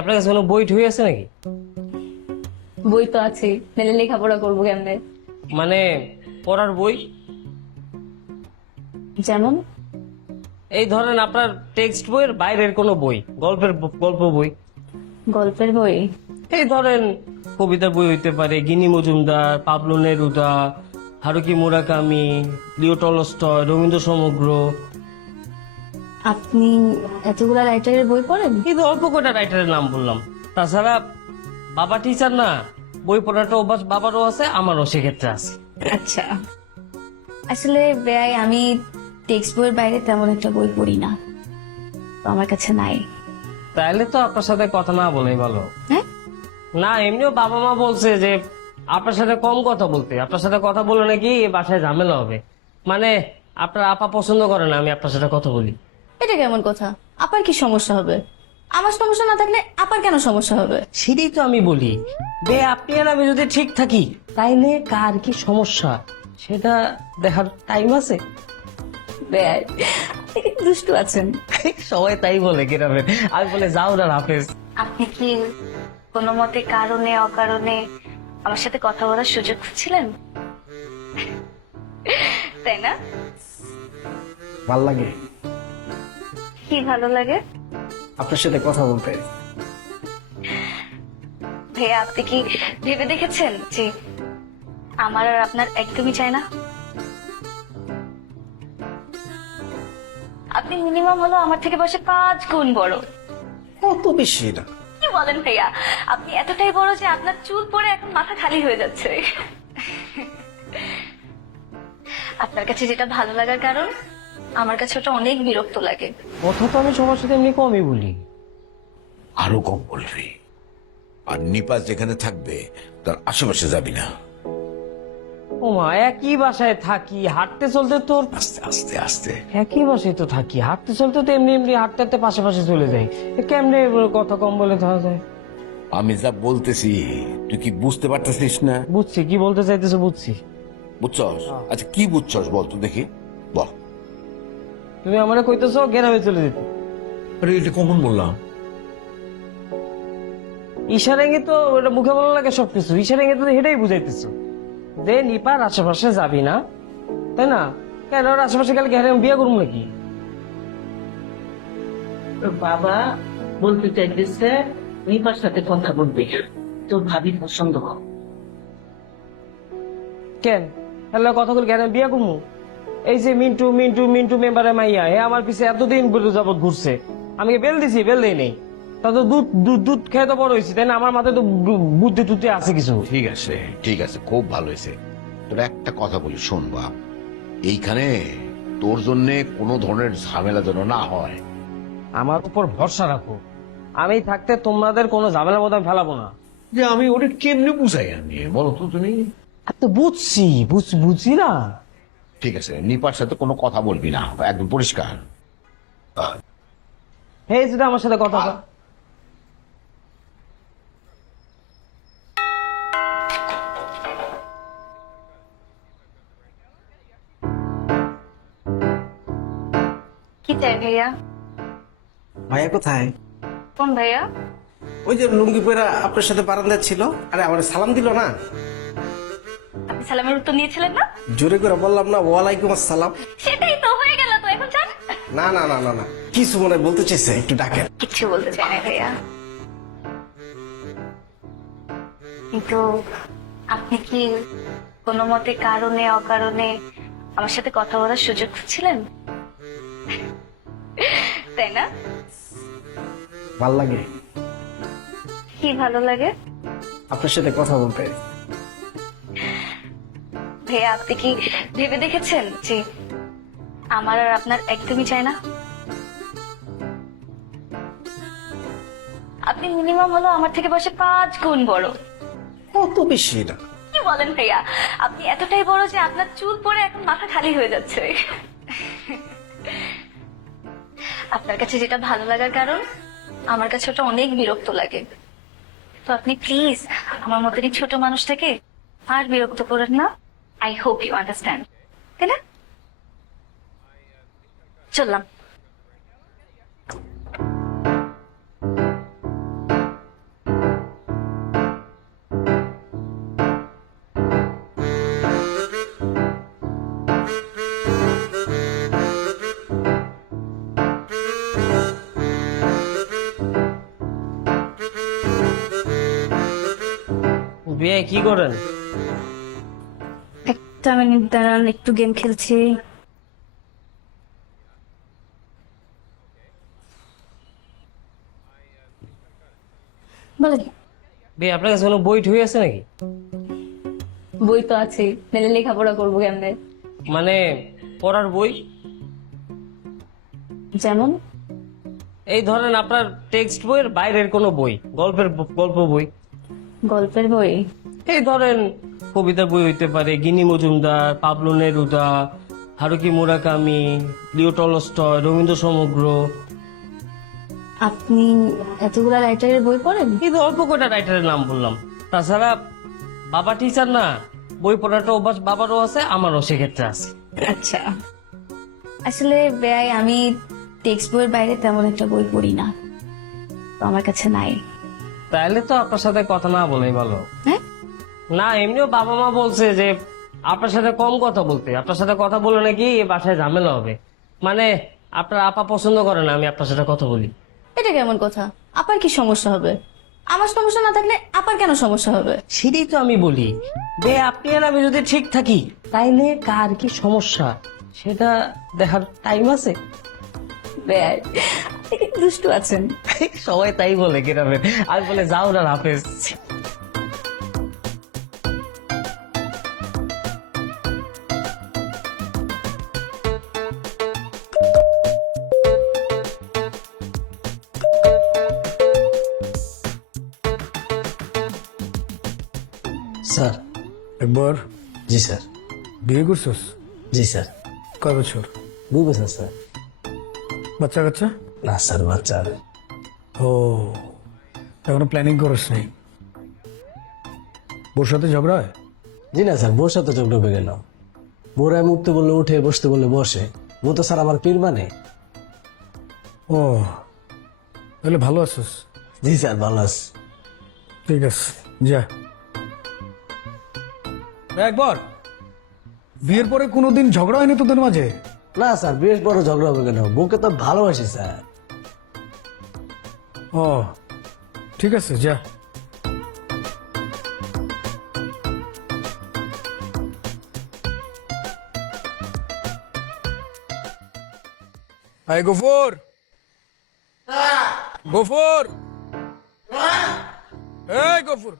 আপনার কাছে কোনো বই ঠই আছে নাকি? বই তো আছে, নাহলে লেখাপড়া করবো কেমনে? মানে পড়ার বই? যেমন? এই ধরেন আপনার টেক্সট বইয়ের বাইরের কোনো বই, গল্প বই। গল্পের বই? এই ধরেন কবিতার বই হইতে পারে, Gini Majumdar, Pablo Neruda, Haruki Murakami, Leo Tolstoy, Rabindra সমগ্র। আপনি এতগুলা রাইটারের বই পড়েন? এই তো অল্প কটা রাইটারের নাম বললাম। তাছাড়া বাবা টিচার না, বই পড়াটা অভ্যাস বাবারও আছে, আমারও সেক্ষেত্রে আছে। আচ্ছা, আসলে বেয়াই আমি টেক্সট বইয়ের বাইরে তেমন একটা বই পড়ি না, তো আমার কাছে নাই। তাইলে তো আপনার সাথে কথা না বলেই ভালো। হ্যাঁ, না, এমনিও বাবা মা বলছে যে আপনার সাথে কম কথা বলতে, আপনার সাথে কথা বলে নাকি বাসায় ঝামেলা হবে। মানে আপনার আপা পছন্দ করে না আমি আপনার সাথে কথা বলি। এটা কেমন কথা? আপার কি সমস্যা হবে? আমার সমস্যা না থাকলে আপার কেন সমস্যা হবে? সেটাই তো আমি বলি, যে আপনি আর আমি যদি ঠিক থাকি তাইলে কার কি সমস্যা সেটা দেখার টাইম আছে? বেয়াই, আপনি কি দুষ্টু আছেন? সবাই তাই বলে গ্রামে। আমি বলে যাও না হাফেজ। আপনি কি কোনো মতে কারণে অকারণে আমার সাথে কথা বলার সুযোগ খুঁজছিলেন, তাই না? ভাল লাগে কি ভালো লাগে? আপনার সাথে কথা বলতে। ভাইয়া, আপনি কি ভেবে দেখেছেন যে আমার আর আপনার একদমই চাই না? আপনি মিনিমাম হলো আমার থেকে বয়সে 5 গুণ বড়। অত বেশি না। কি বলেন ভাইয়া? আপনি এতটাই বড় যে আপনার চুল পড়ে এখন মাথা খালি হয়ে যাচ্ছে। আপনার কাছে যেটা ভালো লাগার কারণ, আমার কাছে ওটা অনেক বিরক্ত লাগে। কথা তো আমি সবার সাথে এমনি কমই বলি। আরো কম বলবি। আর নিপাস যেখানে থাকবে তার আশেপাশে যাবি না। ও মা, একই বাসায় থাকি, হাঁটতে চলতে তো আস্তে আস্তে আস্তে। একই বাসায় তো থাকি, হাঁটতে চলতে তো এমনি এমনি হাঁটতে হাঁটতে পাশে পাশে চলে যাই। কেমনে কথা কম বলে ধরা যায়? আমি যা বলতেছি তুই কি বুঝতে পারতেছিস না? বুঝছি কি বলতে চাইতেছো, বুঝছি। বুঝছস? আচ্ছা কি বুঝছস বল তো দেখি, বল। তুমি আমারে কইতেছো গ্রামে চলে যেতে। আরে এটা কখন বললাম? ইশারেঙ্গে তো ওটা মুখে বলা লাগে সবকিছু, ইশারেঙ্গে তো হেটাই বুঝাইতেছো যে নিপার আশেপাশে যাবি না, তাই না? কেন ওর আশেপাশে গেলে কি আমি বিয়ে করবো নাকি? তোর বাবা বলতে চাইতেছে নিপার সাথে কথা বলবে, তোর ভাবির পছন্দ হোক। কেন হ্যালো কথা বলে কেন বিয়ে করবো? এই যে মিন্টু মিন্টু মিন্টু মেম্বারের মাইয়া, হে আমার পিছে এতদিন যাবত ঘুরছে, আমি কি বেল দিছি? বেল দেই নেই। তা তো দুধ দুধ দুধ খেয়ে তো বড় হয়েছি, তাই না? আমার মাথায় তো বুদ্ধি টুদ্ধি আছে কিছু। ঠিক আছে ঠিক আছে, খুব ভালো হয়েছে। তোর একটা কথা বলি, শোন বাপ, এইখানে তোর জন্য কোনো ধরনের ঝামেলা যেন না হয়। আমার উপর ভরসা রাখো, আমি থাকতে তোমাদের কোনো ঝামেলা মতো আমি ফেলাবো না। যে আমি ওটা কেমনে বুঝাই আনি বলো তো তুমি? আর তো বুঝছি বুঝছি না। ঠিক আছে, নিপার সাথে কোনো কথা বলবি না, একদম পরিষ্কার। হে যেটা আমার সাথে কথা বল। কি চাই ভাইয়া? ভাইয়া কোথায়? কোন ভাইয়া? ওই যে লুঙ্গি পরা আপনার সাথে বারান্দা ছিল, আরে আমার সালাম দিল না। আপনি সালামের উত্তর নিয়েছিলেন না? জোরে করে বললাম না ওয়ালাইকুম আসসালাম। সেটাই তো হয়ে গেল, তো এখন যান। না না না না না, কিছু মনে বলতে চাইছে, একটু ডাকেন। কিচ্ছু বলতে চাই না ভাইয়া, কিন্তু আপনি কি কোনো মতে কারণে অকারণে আমার সাথে কথা বলার সুযোগ খুঁজছিলেন, তাই না? ভাল লাগে কি ভালো লাগে? আপনার সাথে কথা বলতে। ভাইয়া, আপনি কি ভেবে দেখেছেন যে আমার আর আপনার একদমই চাই না? আপনি মিনিমাম হলো আমার থেকে বয়সে 5 গুণ বড়। অত বেশি না। কি বলেন ভাইয়া? আপনি এতটাই বড় যে আপনার চুল পড়ে এখন মাথা খালি হয়ে যাচ্ছে। আপনার কাছে যেটা ভালো লাগার কারণ, আমার কাছে ওটা অনেক বিরক্ত লাগে। তো আপনি প্লিজ আমার মতনই ছোট মানুষটাকে আর বিরক্ত করেন না। আই হোপ ইউ আন্ডারস্ট্যান্ড, তাই না? চললাম। বিয়ে কি করেন? একটা মিনিট দাঁড়ান, একটু গেম খেলছি। বলেন। বিয়ে আপনার কাছে কোনো বই ঠই আছে নাকি? বই তো আছে, মেলে লেখাপড়া করবো কেমনে? মানে পড়ার বই? যেমন? এই ধরেন আপনার টেক্সট বইয়ের বাইরের কোনো বই, গল্প বই। গল্পের বই? এই ধরেন কবিতার বই হইতে পারে, Gini Majumdar, Pablo Neruda, Haruki Murakami, Leo Tolstoy, Rabindra সমগ্র। আপনি এতগুলা রাইটারের বই পড়েন? কিন্তু অল্প কয়টা রাইটারের নাম বললাম। তাছাড়া বাবা টিচার না, বই পড়াটা অভ্যাস বাবারও আছে, আমারও সেক্ষেত্রে আছে। আচ্ছা, আসলে বেয়াই আমি টেক্সট বইয়ের বাইরে তেমন একটা বই পড়ি না, তো আমার কাছে নাই। তাহলে তো আপনার সাথে কথা না বলাই ভালো। হ্যাঁ, না, এমনিও বাবা মা বলছে যে আপনার সাথে কম কথা বলতে, আপনার সাথে কথা বলে নাকি এ বাসায় ঝামেলা হবে। মানে আপনার আপা পছন্দ করে না আমি আপনার সাথে কথা বলি। এটা কেমন কথা? আপার কি সমস্যা হবে? আমার সমস্যা না থাকলে আপার কেন সমস্যা হবে? সেটাই তো আমি বলি যে আপনি আর আমি যদি ঠিক থাকি তাইলে কার কি সমস্যা সেটা দেখার টাইম আছে? বেয়াই, আপনি কি দুষ্টু আছেন? সবাই তাই বলে গ্রামের। আমি বলে যাও না হাফেজ। স্যার। একবার জি স্যার। বিয়ে করছিস? জি স্যার। কয় বছর? 2 বছর স্যার। বাচ্চা কাচ্চা? না স্যার, বাচ্চা। ও, এখনো প্ল্যানিং করিস নাই? বোর সাথে ঝগড়া হয়? জি না স্যার, বউর সাথে ঝগড়া হয়ে গেল। বোরায় মুক্তি বললে উঠে, বসতে বললে বসে। ও তো স্যার আমার পীর মানে। ও, তাহলে ভালো আছিস? জি স্যার, ভালো আছে। ঠিক আছে, যা। একবার বিয়ের পরে কোনোদিন ঝগড়া হয়নি তোদের মাঝে? না স্যার, বেশ বড় ঝগড়া হবে কেন? বউকে তো ভালোবাসি স্যার। ও, ঠিক আছে, যা। গফুর, গফুর, এই গফুর।